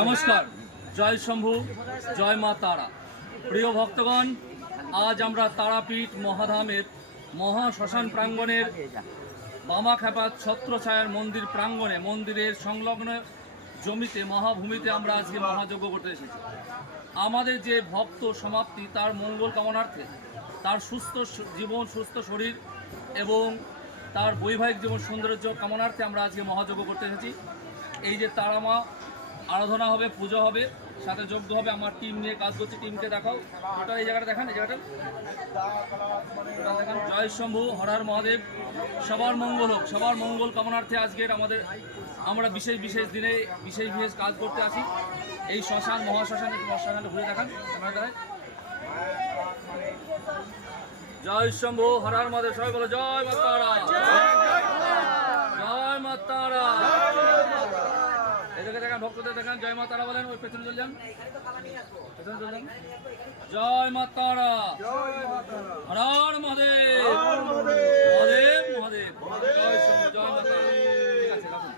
নমস্কার, জয় শম্ভু, জয় মা তারা। প্রিয় ভক্তগণ, আজ আমরা তারাপীঠ মহাধামের মহাশ্মশান প্রাঙ্গণের বামাখ্যাপা ছত্রছায়ার মন্দির প্রাঙ্গণে মন্দিরের সংলগ্ন জমিতে মহাভূমিতে আমরা আজকে মহাযজ্ঞ করতে এসেছি। আমাদের যে ভক্ত সমাপ্তি তার মঙ্গল কামনার্থে, তার সুস্থ জীবন, সুস্থ শরীর এবং তার বৈবাহিক জীবন সৌন্দর্য কামনার্থে আমরা আজকে মহাযজ্ঞ করতে এসেছি। এই যে তারামা আরাধনা হবে, পুজো হবে, সাথে যজ্ঞ হবে। আমার টিম নিয়ে কাজ করছি, টিমকে দেখাও। ওটা এই জায়গাটা দেখান, এই জায়গাটা দেখান। জয় শম্ভু, হরার মহাদেব, সবার মঙ্গল হোক। সবার মঙ্গল কামনার্থে আজকের আমরা বিশেষ বিশেষ দিনে বিশেষ বিশেষ কাজ করতে আসি। এই শ্মশান মহাশ্মশানে শ্মশানে ঘুরে দেখান ক্যামেরায়। জয় শম্ভু, হরার মহাদেব, সবাই বলো জয় মা তারা, জয় মা তারা। এদিকে দেখান, ভক্তদের দেখান, জয় মা তারা বলেন। ওই পেছনে চলে যান, পেছনে চলে যান। জয় মা তারা, হর মহাদেব, মহাদেব মহাদেব, জয় শম্ভু, জয় মা তারা। ঠিক আছে, রাখুন।